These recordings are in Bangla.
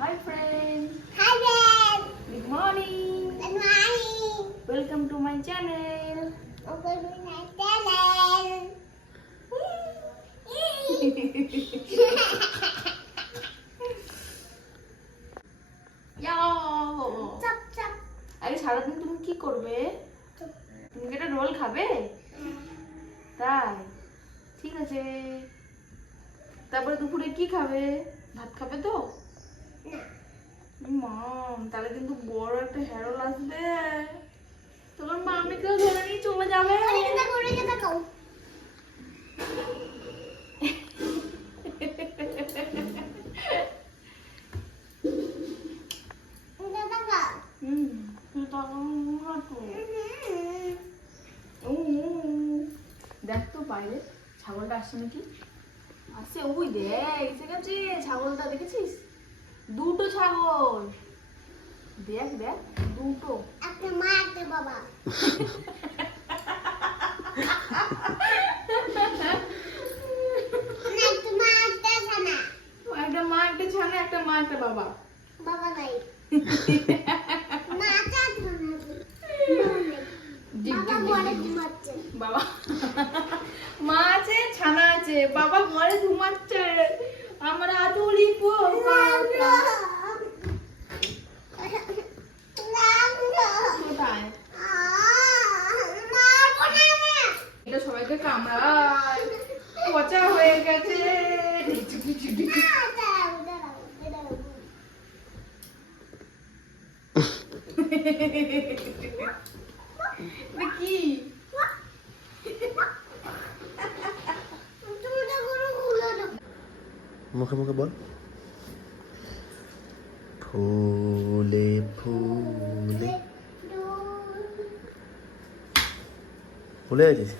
Hi friend. Hi friend. Good morning. Good morning. Welcome to my channel. Welcome to my channel. Yo. Chop chop. আরে সারাদিন তুমি কি করবে? তুমি কি একটা রোল খাবে? তাই ঠিক আছে। তারপরে দুপুরে কি খাবে? ভাত খাবে তো? মাম তাহলে কিন্তু বড় একটা হেরোল আসবে। তোমার মামিকেও ধরে নিয়ে চলে যাবে। দেখ তো বাইরে ছাগলটা আসছে নাকি? আসছে, ওই দেখ এসে গেছে ছাগলটা, দেখেছিস? দুটো ছাগল, দেখ দেখ দুটো। একটা মা একটা বাবা। একটা মা একটা ছানা। একটা মা একটা ছানা, একটা মা একটা বাবা। বাবা নাই। মা একটা ছানা। বাবা ঘরে ঘুমাচ্ছে। বাবা মা আছে, ছানা আছে, বাবা ঘরে ঘুমাচ্ছে। আমরা আদুলি কোথায়? এটা সবাইকে কামড়ায়, পচা হয়ে গেছে। কি মুখে মুখে বল, ফুলে ফুলে ভুলে গেছিস,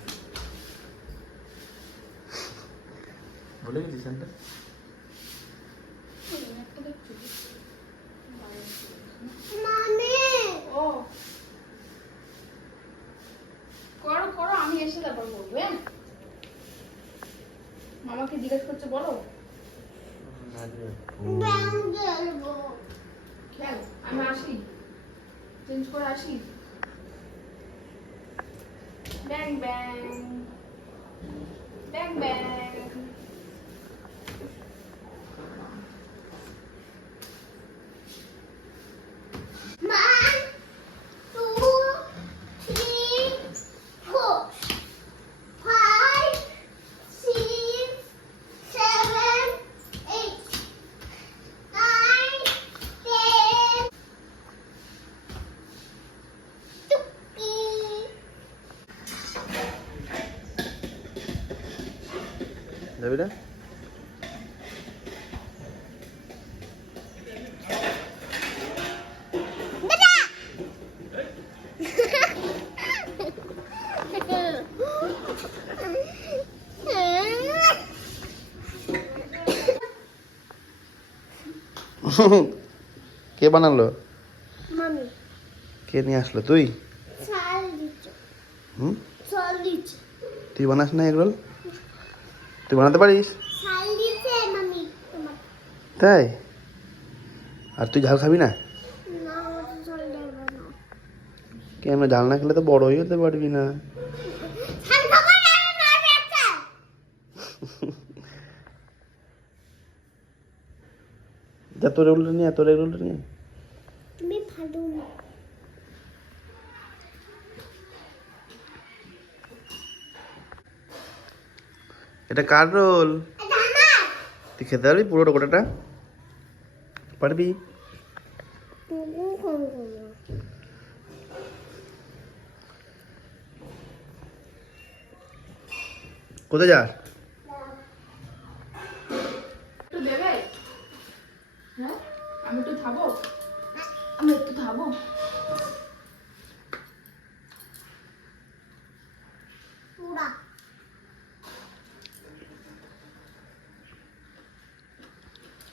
ভুলে গেছিস একটা। ও করো করো, আমি এসে তারপর বলবো। হ্যাঁ, মামাকে জিজ্ঞেস করছে, বলো। খেল, আমি আসি, চেঞ্জ করে আসি। ব্যাং ব্যাং ব্যাং ব্যাং। যাবি না? কে বানালো? মামি। কে নিয়ে আসলো? তুই? চাল দিচ্ছ। হুম, চাল দিচ্ছ। তুই বানাস না এগরোল? তুই বানাতে পারিস? চাল দিচ্ছে মামি তোমার। তাই? আর তুই ঝাল খাবি না? না, আমার চাল দেবে না। কেন? ঝাল না খেলে তো বড়ই হতে পারবি না। চাল খাবো না, আমি মার একটা। যা তোর এগুলোটা নিয়ে, তোর এগুলোটা নিয়ে। তুমি ভালো না। এটা কার রোল? এটা আমার। তুই খেতে পারবি পুরোটা, গোটাটা পারবি? তুমি কোন কোন? কোথায় যাস? একটু দেবে? হ্যাঁ, আমি একটু খাবো, আমি একটু খাবো। পুরা।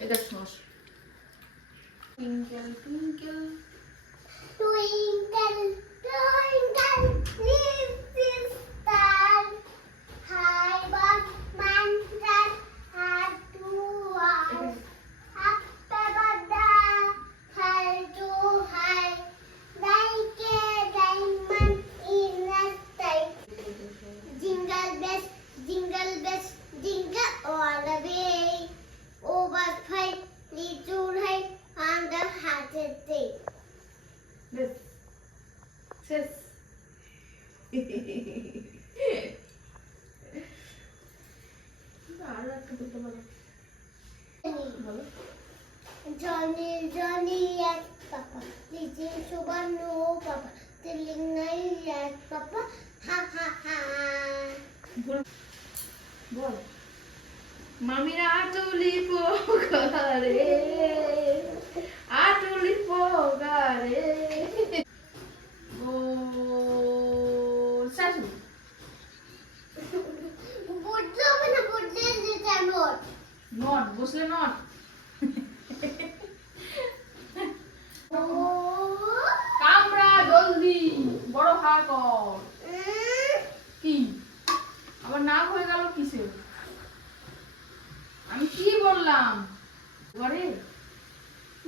এটা sauce. Twinkle twinkle Twinkle, twinkle, little star, how about man's heart to us? Happy birthday Johnny, Johnny, yes, Papa. Teaching Sugar, no, Papa. Telling night, yes, Papa. Ha ha ha. বল মামিরা আটুলি পোগারে আটুলি পোগারে ও শাশু বুঝতে হবে না, বুঝতে দিতে নোট। নট বসলে নট ও কামড়া জলদি বড় হা কর কি আবার নাক হয়ে গেল কিসে আমি কি বললাম ঘরে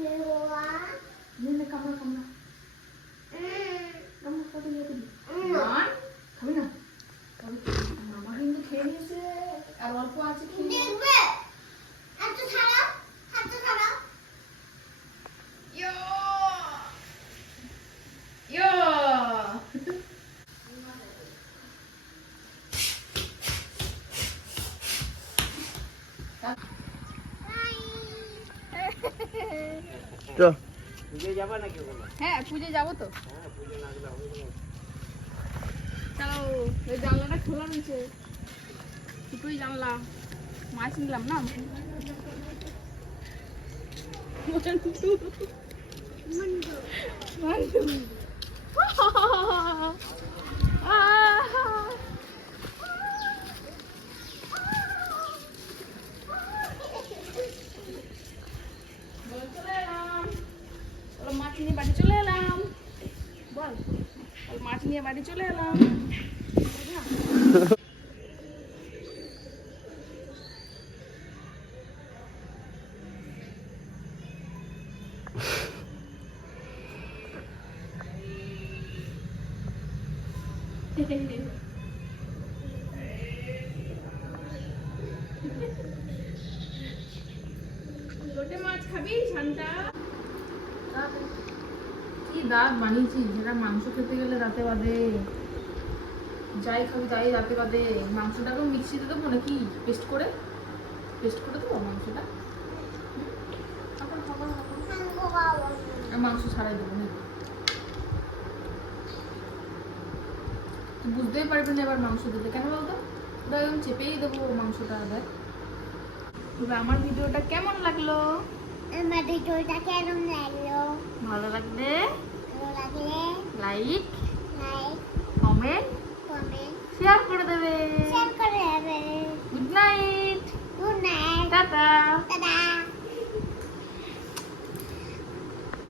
মেওয়া নে কামড়া কামড়া কামড়া কত দিয়ে দিবি খাবি না আমার কিন্তু খেয়ে নিয়েছে আর অল্প আছে খেয়ে নে। দেখবে হাতটা ছাড়াও, হাতটা ছাড়াও। ইয়ো ইয়ো চ হ্যাঁ পুজো যাবো তো চলো ওই জানলাটা খোলা রয়েছে দুটোই জানলা মাছ নিলাম না চলে এলাম বলো মাছ নিয়ে বাড়ি চলে এলাম বল বল মাছ নিয়ে বাড়ি চলে এলাম লোটে মাছ খাবি শান্তা কি দাঁত বানিয়েছি যেটা মাংস খেতে গেলে রাতে বাদে যাই খাবি তাই রাতে বাদে মাংসটাকেও মিক্সিতে দেবো নাকি পেস্ট করে দেবো মাংসটা আর মাংস ছাড়াই দেবো না তুই বুঝতেই পারবি না এবার মাংস দিতে কেন বলতো ওটা একদম চেপেই দেবো মাংসটা দেখ তবে আমার ভিডিওটা কেমন লাগলো আমার ভিডিওটা কেমন লাগলো? ভালো লাগলে ভালো লাগলে like like, comment comment, share করে দেবে শেয়ার করে দেবে। Good night good night, tata tata.